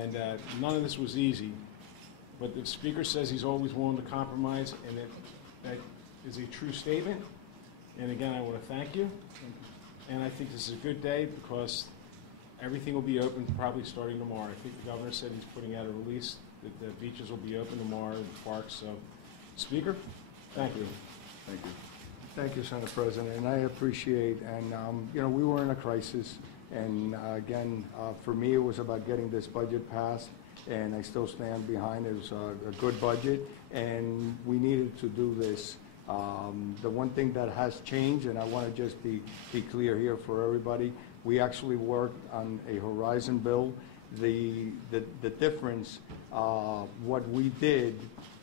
And none of this was easy. But the Speaker says he's always willing to compromise, and that is a true statement. And again, I want to thank you. And I think this is a good day because everything will be open probably starting tomorrow. I think the governor said he's putting out a release that the beaches will be open tomorrow, the parks. So, Speaker, thank you. Thank you. Thank you, Senate President, and I appreciate, and you know, we were in a crisis, and again, for me, it was about getting this budget passed, and I still stand behind it. It was a good budget, and we needed to do this. The one thing that has changed, and I want to just be clear here for everybody, we actually worked on a Horizon bill. The difference, what we did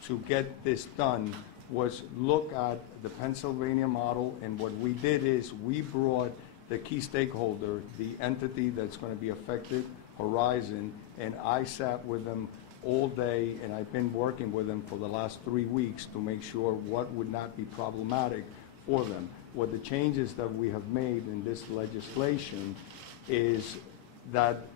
to get this done was look at the Pennsylvania model, and what we did is we brought the key stakeholder, the entity that's going to be affected, Horizon, and I sat with them all day, and I've been working with them for the last 3 weeks to make sure what would not be problematic for them. What the changes that we have made in this legislation is that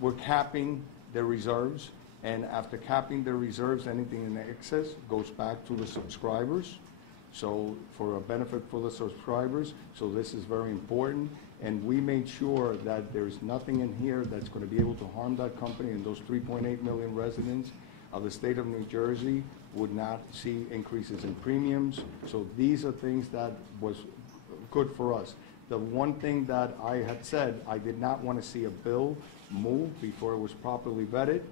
we're capping the reserves, and after capping the reserves, anything in excess goes back to the subscribers. So for a benefit for the subscribers, so this is very important. And we made sure that there's nothing in here that's going to be able to harm that company, and those 3.8 million residents of the state of New Jersey would not see increases in premiums. So these are things that was good for us. The one thing that I had said, I did not want to see a bill move before it was properly vetted.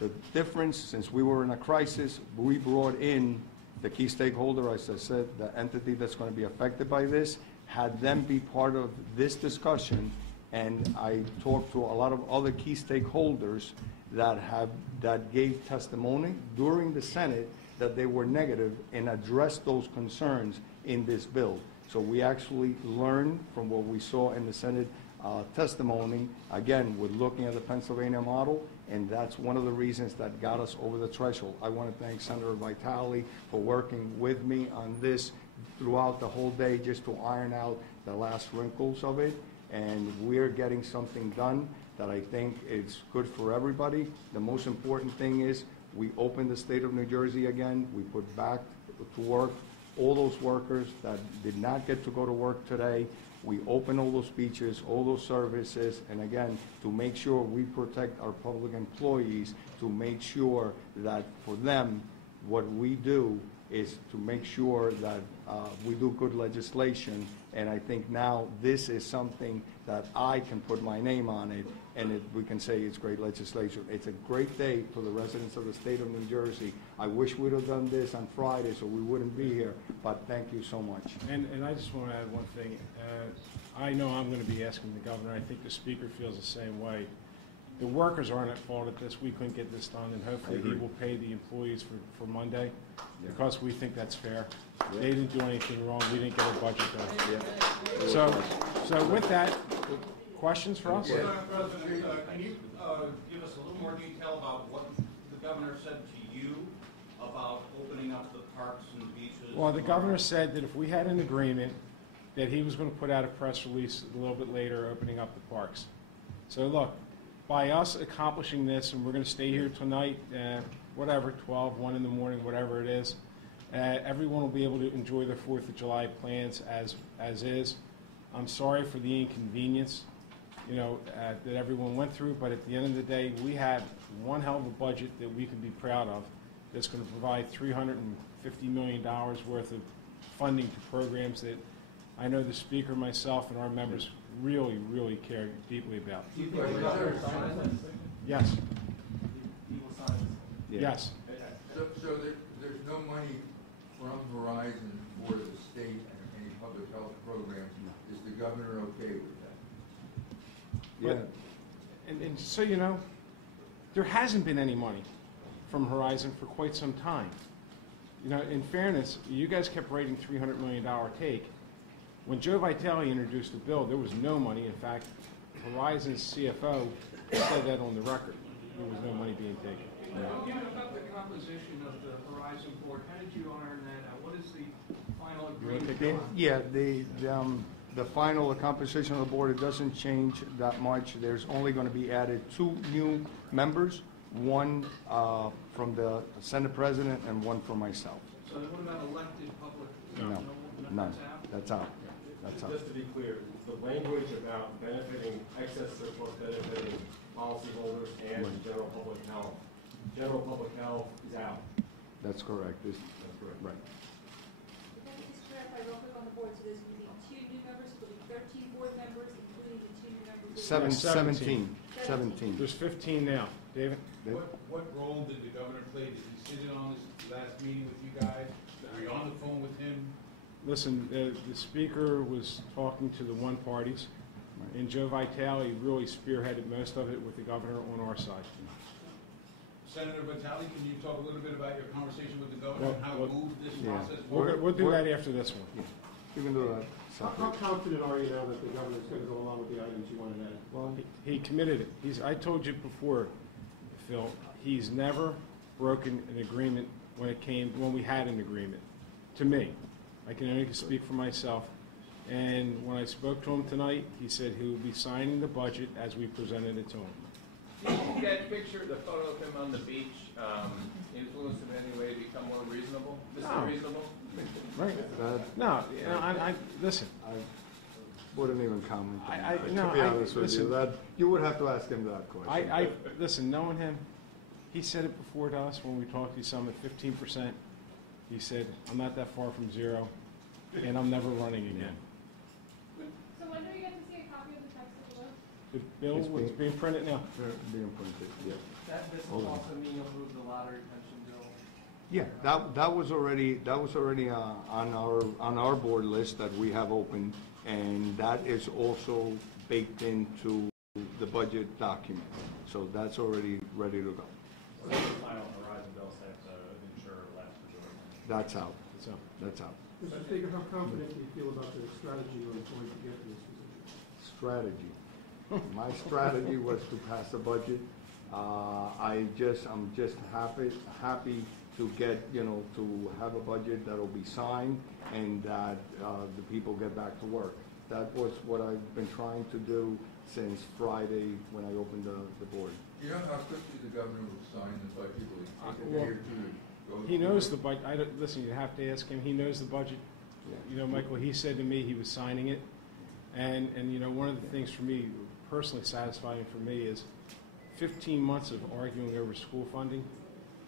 The difference, since we were in a crisis, we brought in the key stakeholder, as I said, the entity that's going to be affected by this, had them be part of this discussion, and I talked to a lot of other key stakeholders that gave testimony during the Senate that they were negative and addressed those concerns in this bill. So we actually learned from what we saw in the Senate testimony. Again, we're looking at the Pennsylvania model, and that's one of the reasons that got us over the threshold. I want to thank Senator Vitale for working with me on this throughout the whole day just to iron out the last wrinkles of it, and we're getting something done that I think is good for everybody. The most important thing is we opened the state of New Jersey again. We put back to work all those workers that did not get to go to work today. We open all those beaches, all those services, and again, to make sure we protect our public employees, to make sure that for them, what we do is to make sure that we do good legislation. And I think now this is something that I can put my name on it, and we can say it's great legislation. It's a great day for the residents of the state of New Jersey. I wish we'd have done this on Friday so we wouldn't be here, but thank you so much. And I just want to add one thing. I know I'm going to be asking the governor. I think the Speaker feels the same way. The workers aren't at fault at this. We couldn't get this done, and hopefully he will pay the employees for Monday because we think that's fair. They didn't do anything wrong. We didn't get our budget done. So with that, questions for us? President, can you give us a little more detail about what the governor said to you about opening up the parks and beaches? Well, the governor said that if we had an agreement that he was going to put out a press release a little bit later opening up the parks. So look, by us accomplishing this, and we're going to stay here tonight, whatever, 12, 1 in the morning, whatever it is, everyone will be able to enjoy their 4th of July plans as is. I'm sorry for the inconvenience, that everyone went through, but at the end of the day, we have one hell of a budget that we can be proud of that's going to provide $350 million worth of funding to programs that I know the Speaker, myself, and our members really, really care deeply about. Do you think the governor signed this? Yes. He will sign this? Yes. So there's no money from Horizon for the state and any public health programs. Is the governor okay with that? Yeah. And so you know, there hasn't been any money from Horizon for quite some time. In fairness, you guys kept writing $300 million take. When Joe Vitale introduced the bill, there was no money. In fact, Horizon's CFO said that on the record. There was no money being taken. About the composition of the Horizon Board, how did you iron that out? What is the final agreement? Yeah, the final composition of the board, it doesn't change that much. There's only going to be added 2 new members, one from the Senate President and one from myself. So what about elected public? No, none. That's out. That's out. Just to be clear, the language about benefiting, excess surplus benefiting policyholders and general public health is out. That's correct. That's correct. Right. If I could just clarify real quick on the board, so there's going to be 2 new members, there'll be 13 board members, including the 2 new members. Seventeen. 17. There's 15 now. David? What role did the governor play? Did he sit in on this last meeting with you guys? Were you on the phone with him? Listen, the speaker was talking to the one parties, and Joe Vitale really spearheaded most of it with the governor on our side. Senator Vitale, can you talk a little bit about your conversation with the governor and how Well, it moved this yeah. process We'll, forward? we'll do that after this one. You can do that. How separate. confident are you now that the governor's going to go along with the items you wanted added? Well, He committed it. I told you before, Phil, he's never broken an agreement when we had an agreement, to me. I can only speak for myself. And when I spoke to him tonight, he said he would be signing the budget as we presented it to him. Did that picture, the photo of him on the beach, influence him in any way to become more reasonable? Mr. Reasonable? Right? that, No, you know, listen, I wouldn't even comment on I- that. no, To be I- honest with you, listen. that, you would have to ask him that question. listen, knowing him, he said it before to us when we talked to you some at 15%. He said, I'm not that far from zero, and I'm never running again. So when do we get to see a copy of the text of the vote? The bill is being printed now. They're being printed, yeah. This Hold will on. also mean you'll move the lottery pension bill. Yeah, that was already on our board list that we have open, and that is also baked into the budget document. So that's already ready to go. So that's the final Horizon bill set to ensure last resort. That's out. So, That's out. Mr. Speaker, how confident do you feel about the strategy going forward to get to this position? Strategy. My strategy was to pass the budget. I'm just happy to get, to have a budget that'll be signed and that the people get back to work. That was what I've been trying to do since Friday when I opened the board. You know how quickly the governor will sign the budget? Will it take a Well, day or two to go? he through knows it? the budget. Listen, you have to ask him. He knows the budget. Yeah. You know, Michael, he said to me he was signing it. And one of the things for me, personally satisfying for me, is 15 months of arguing over school funding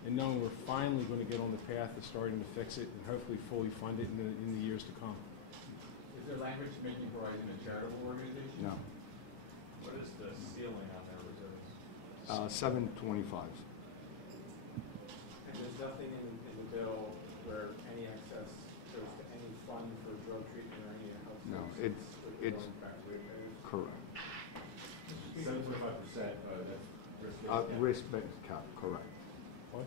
and knowing we're finally going to get on the path of starting to fix it and hopefully fully fund it in the years to come. Is there language making Horizon a charitable organization? No, What is the ceiling on their reserves? 725. And there's nothing in the bill where any excess goes to any fund for drug treatment or any health No, services. it's Going back to ratepayers. Correct. 7.5%, that's Risk-based cap, correct. What?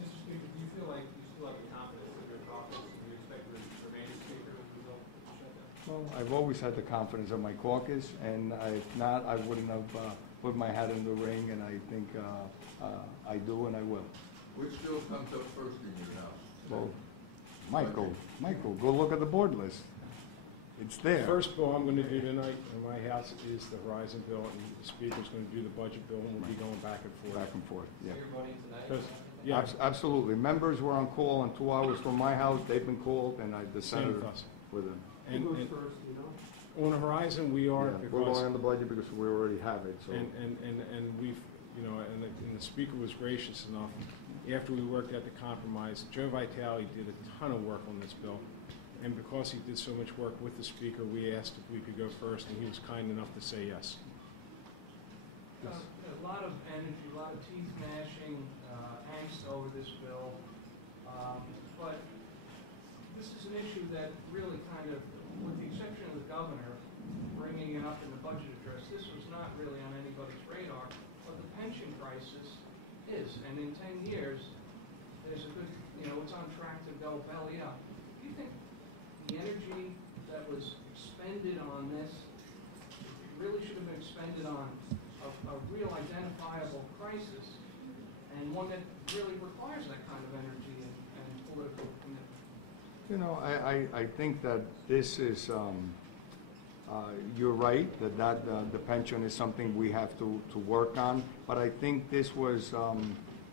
Mr. Speaker, do you feel like you still have the confidence of your caucus and you expect to remain Speaker as a result of the shutdown? Well, I've always had the confidence of my caucus, and if not, I wouldn't have put my hat in the ring, and I think I do and I will. Which bill comes up first in your house? Well, Michael, go look at the board list. It's there. First bill I'm going to do tonight in my house is the Horizon bill, and the Speaker's going to do the budget bill, and we'll be going back and forth. Back and forth, yeah. So you're voting tonight? 'Cause, yeah, Absolutely. Members were on call in 2 hours from my house. They've been called, and the same senator with us. with them. And, Who goes and first, you know? on the Horizon, we are, Yeah, we're because going on the budget because we already have it, so. And we've, and the Speaker was gracious enough, after we worked out the compromise, Joe Vitale did a ton of work on this bill. And because he did so much work with the Speaker, we asked if we could go first, and he was kind enough to say yes. A lot of energy, a lot of teeth gnashing, angst over this bill. But this is an issue that really kind of, with the exception of the governor bringing it up in the budget address, this was not really on anybody's radar. But the pension crisis is, and in 10 years, there's a good, it's on track to go belly up. Do you think the energy that was expended on this really should have been expended on a real identifiable crisis and one that really requires that kind of energy and political commitment? I think that this is You're right, that the pension is something we have to work on, but I think this was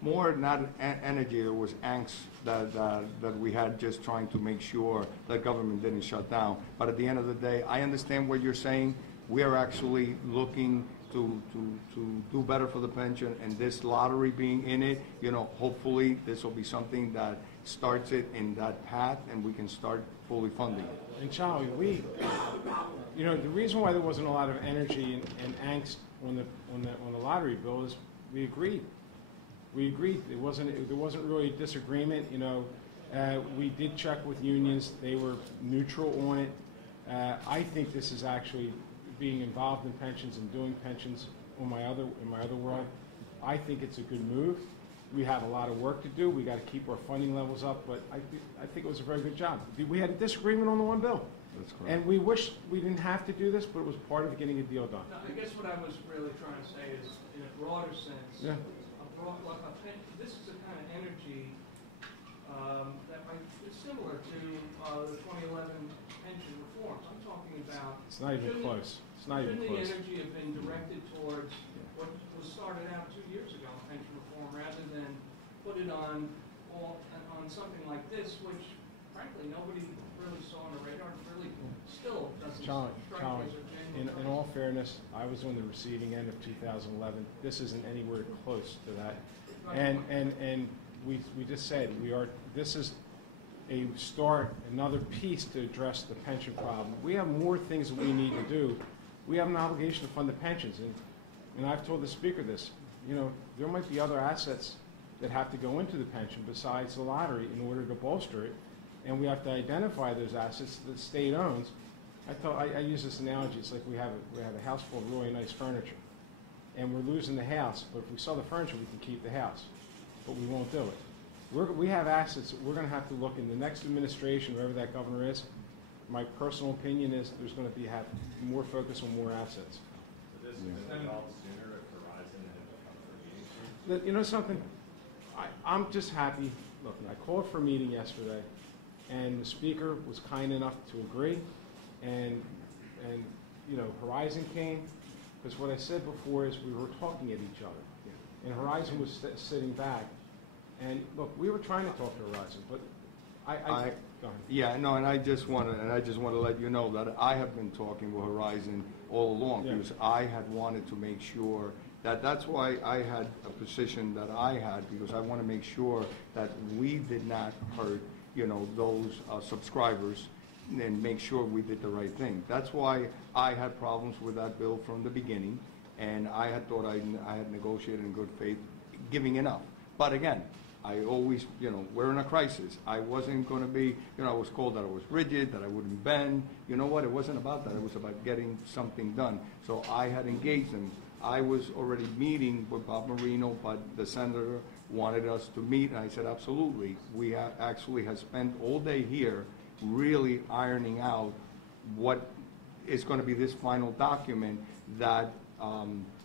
more not energy, it was angst that we had just trying to make sure that government didn't shut down. But at the end of the day, I understand what you're saying. We are actually looking to do better for the pension, and this lottery being in it, hopefully this will be something that starts it in that path, and we can start fully funding it. And Charlie, the reason why there wasn't a lot of energy and angst on the lottery bill is we agreed. We agreed. There wasn't really a disagreement. We did check with unions. They were neutral on it. I think this is actually being involved in pensions and doing pensions in my other world. I think it's a good move. We have a lot of work to do. We got to keep our funding levels up, but I think it was a very good job. We had a disagreement on the one bill. That's correct. And we wish we didn't have to do this, but it was part of getting a deal done. Now, I guess what I was really trying to say is, in a broader sense, Yeah. this is a kind of energy that is similar to the 2011 pension reforms. I'm talking about. It's not even close. It's not even close. Shouldn't the energy have been directed towards what was started out 2 years ago in pension reform, rather than put it on something like this, which frankly nobody really saw on the radar, and really still doesn't strike Charlie, as a genuine. in all fairness, I was on the receiving end of 2011. This isn't anywhere close to that. And we just said this is a start, another piece to address the pension problem. We have more things that we need to do. We have an obligation to fund the pensions, and I've told the speaker this. There might be other assets that have to go into the pension besides the lottery in order to bolster it, and we have to identify those assets that the state owns. I use this analogy. It's like we have a house full of really nice furniture, and we're losing the house. But if we sell the furniture, we can keep the house, but we won't do it. We have assets that we're going to have to look in the next administration, whoever that governor is. My personal opinion is there's going to have more focus on more assets. So this was involved sooner if Verizon had come for a meeting? You know something? I'm just happy. Look, I called for a meeting yesterday, and the speaker was kind enough to agree, and Horizon came, because what I said before is we were talking at each other, and Horizon was sitting back, and look, we were trying to talk to Horizon, but go ahead. Yeah, no, and I just want to let you know that I have been talking with Horizon all along, because I had wanted to make sure that's why I had a position that I had, because I want to make sure that we did not hurt, those subscribers, and make sure we did the right thing. That's why I had problems with that bill from the beginning, and I had thought I had negotiated in good faith, giving enough. But again, I always, we're in a crisis. I wasn't going to be, I was told that I was rigid, that I wouldn't bend. You know what? It wasn't about that. It was about getting something done. So I had engaged them. I was already meeting with Bob Marino, but the senator wanted us to meet, and I said, absolutely. We actually have spent all day here really ironing out what is going to be this final document that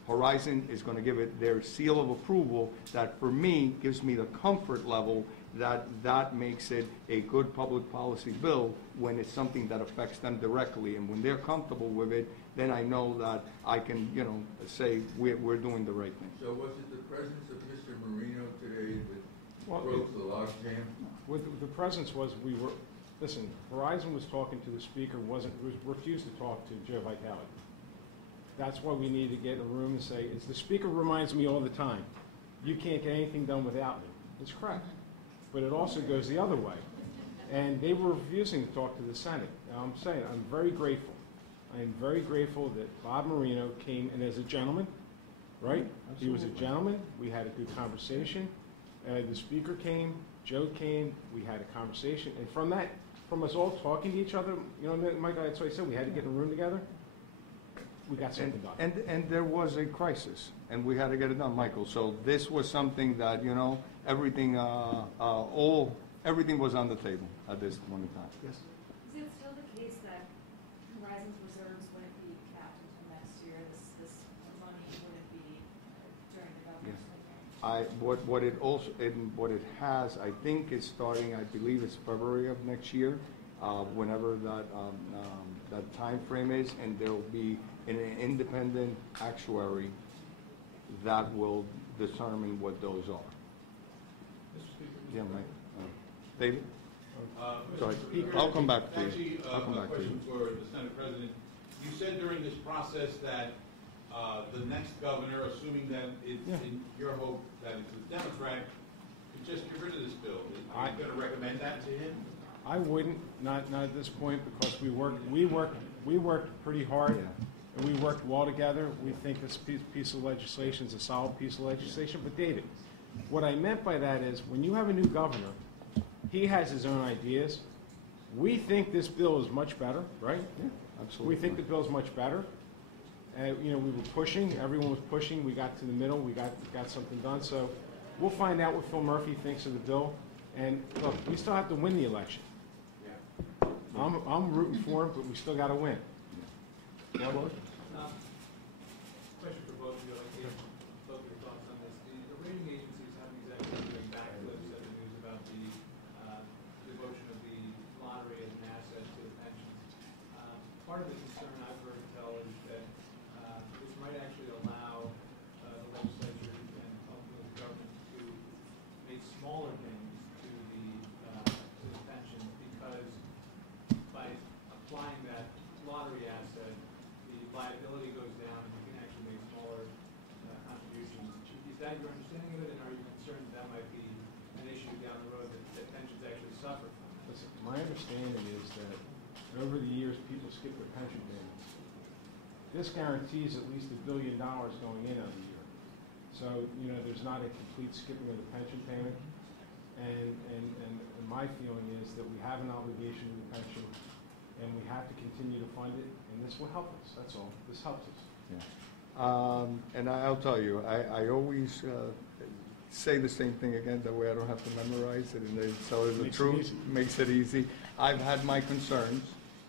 Horizon is going to give it their seal of approval that, for me, gives me the comfort level that makes it a good public policy bill when it's something that affects them directly. And when they're comfortable with it, then I know that I can, say we're doing the right thing. So was it the presence of Mr. Marino today that Well, broke the logjam? The presence was listen, Verizon was talking to the speaker, refused to talk to Joe Vitale. That's why we need to get in a room and say, the speaker reminds me all the time, you can't get anything done without me. It's correct. But it also goes the other way. And they were refusing to talk to the Senate. Now I'm saying, I'm very grateful. I am very grateful that Bob Marino came, and as a gentleman, right? Absolutely. He was a gentleman. We had a good conversation. The speaker came, Joe came, we had a conversation. And from us all talking to each other, Michael, that's what I said, we had to get in a room together. We got something done. And there was a crisis, and we had to get it done, Michael. So this was something that, everything was on the table at this point in time. Yes. Is it still the case that Horizon's reserves wouldn't be capped until next year? This money wouldn't be during the governor's What it has, I think, is starting. I believe it's February of next year. whenever that time frame is, and there will be an independent actuary that will determine what those are. Yeah, Mike. David? Sorry, I'll come back to you. Actually, I'll come a back to you. question for the Senate President. You said during this process that the next governor, assuming that it's in your hope that it's a Democrat, could just get rid of this bill. Are you going to recommend that to him? I wouldn't, not at this point, because we worked pretty hard, and we worked well together. We think this piece of legislation is a solid piece of legislation. But David, what I meant by that is, when you have a new governor, he has his own ideas. We think this bill is much better, right? Yeah, absolutely. We think the bill is much better. We were pushing, everyone was pushing, we got to the middle, we got something done. So we'll find out what Phil Murphy thinks of the bill. And look, we still have to win the election. I'm rooting for him, but we still got to win. Question for both of you, I'd like to hear both of your thoughts on this. The rating agencies have these actually doing backflips at the news about the devotion of the lottery as an asset to the pensions. Part of the concern I've heard tell is that this might actually allow the legislature and ultimately the government to make smaller payments to the pensions, because by applying that lottery asset, the liability goes down and you can actually make smaller contributions. Is that your understanding of it, and are you concerned that might be an issue down the road, that pensions actually suffer from that? Listen, my understanding is that over the years, people skip their pension payments. This guarantees at least $1 billion going in every year. So, there's not a complete skipping of the pension payment. And my feeling is that we have an obligation to the pension, and we have to continue to fund it, and this will help us, that's all. This helps us. Yeah. And I'll tell you, I always say the same thing again, that way I don't have to memorize it, and then tell you the Makes it truth. easy. Makes it easy. I've had my concerns,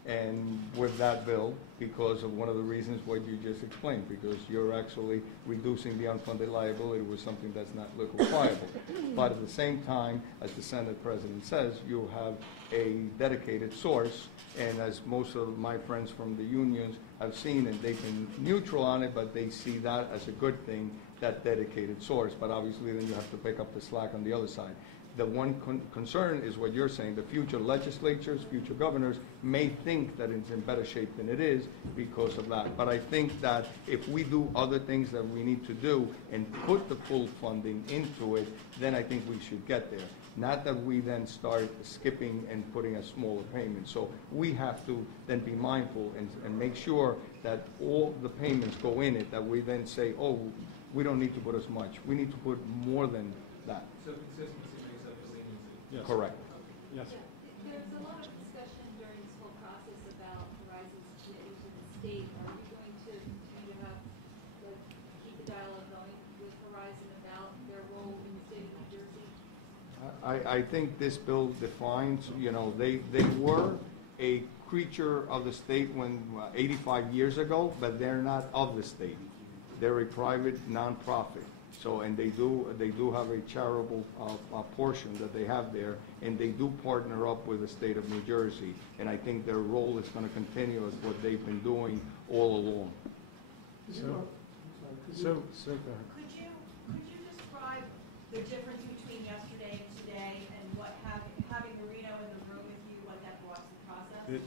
and with that bill, because of one of the reasons what you just explained, because you're actually reducing the unfunded liability with something that's not liquefiable. But at the same time, as the Senate President says, you have a dedicated source, and as most of my friends from the unions have seen, and they've been neutral on it, but they see that as a good thing, that dedicated source. But obviously then you have to pick up the slack on the other side. The one concern is what you're saying. The future legislatures, future governors may think that it's in better shape than it is because of that. But I think that if we do other things that we need to do and put the full funding into it, then I think we should get there. Not that we then start skipping and putting a smaller payment. So we have to then be mindful and make sure that all the payments go in it, that we then say, oh, we don't need to put as much. We need to put more than that. So consistency makes up for leniency. Yes. Correct. Yes. There's a lot of discussion during this whole process about Verizon's commitment to the state. Are you going to continue to have, keep the dialogue going with Verizon about their role in the state of New Jersey? I think this bill defines, they were a creature of the state 85 years ago, but they're not of the state. They're a private nonprofit. So, and they do have a charitable portion that they have there, and they do partner up with the state of New Jersey. And I think their role is going to continue as what they've been doing all along. So go ahead. Could you describe the difference between yesterday and today, and what having Marino in the room with you, what that brought to the process?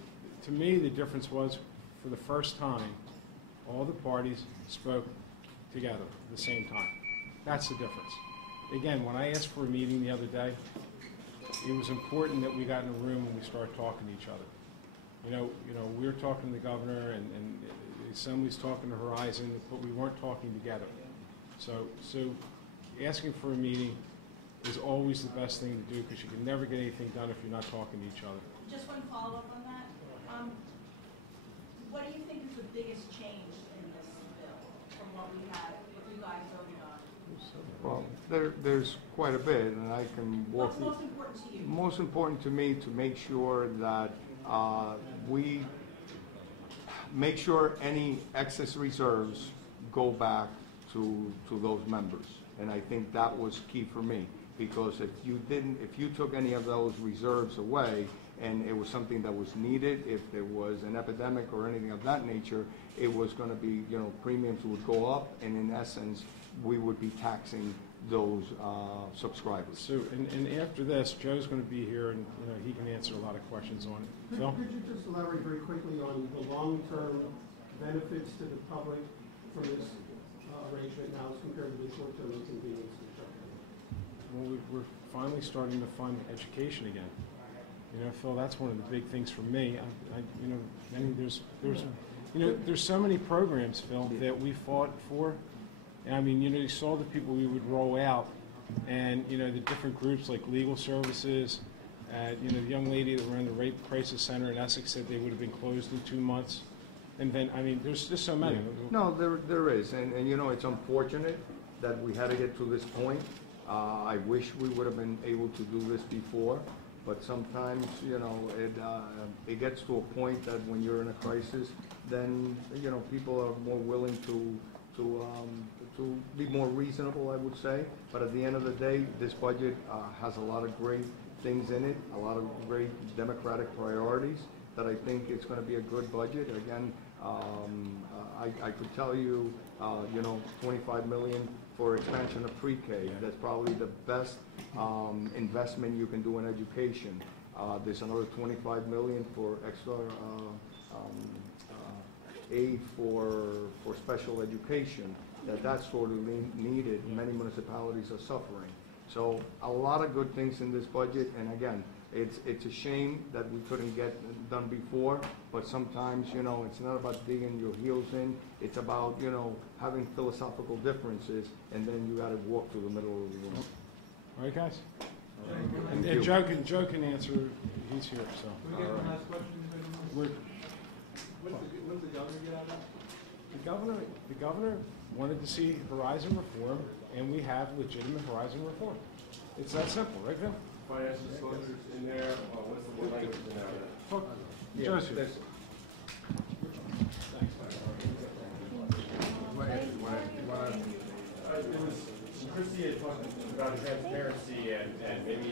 To me, the difference was, for the first time, all the parties spoke together at the same time. That's the difference. Again, when I asked for a meeting the other day, it was important that we got in a room and we started talking to each other. We were talking to the governor, and the Assembly's talking to Horizon, but we weren't talking together. So asking for a meeting is always the best thing to do, because you can never get anything done if you're not talking to each other. Just one follow-up on that. What do you think is the biggest change in this bill from what we had, what you guys voted on? Well, there's quite a bit, and I can walk What's most important to you? Most important to me to make sure that we make sure any excess reserves go back to those members. And I think that was key for me, because if you took any of those reserves away and it was something that was needed. If there was an epidemic or anything of that nature, it was going to be, you know, premiums would go up, and in essence, we would be taxing those subscribers. So, and after this, Joe's going to be here, and you know he can answer a lot of questions on it. Phil? Could you just elaborate very quickly on the long-term benefits to the public from this arrangement now as compared to the short-term inconvenience? Well, we're finally starting to fund education again. You know, Phil, that's one of the big things for me. You know, I mean, there's so many programs, Phil, that we fought for. And I mean, you know, you saw the people we would roll out, and you know, the different groups like legal services. You know, the young lady that ran the rape crisis center in Essex said they would have been closed in 2 months. And then, I mean, there's just so many. No, there is, and you know, it's unfortunate that we had to get to this point. I wish we would have been able to do this before, but sometimes, you know, it gets to a point that when you're in a crisis, then, you know, people are more willing to be more reasonable, I would say. But at the end of the day, this budget has a lot of great things in it, a lot of great democratic priorities that I think it's going to be a good budget. Again, I could tell you, you know, $25 million for expansion of pre-K. That's probably the best investment you can do in education. There's another $25 million for extra aid for special education. That's sorely needed. Many municipalities are suffering. So a lot of good things in this budget, and again, it's a shame that we couldn't get done before, but sometimes, you know, it's not about digging your heels in, it's about, you know, having philosophical differences, and then you gotta walk through the middle of the room. All right, guys? And Joe can answer, he's here, so. Can we get the last question? We're, What does the governor get out of that? the governor wanted to see Horizon reform, and we have legitimate Horizon reform. It's that simple, right, Phil? Financial disclosures in there, what's the word language in there? Talk, Yeah, Joseph. that's- Christie had talked about transparency and maybe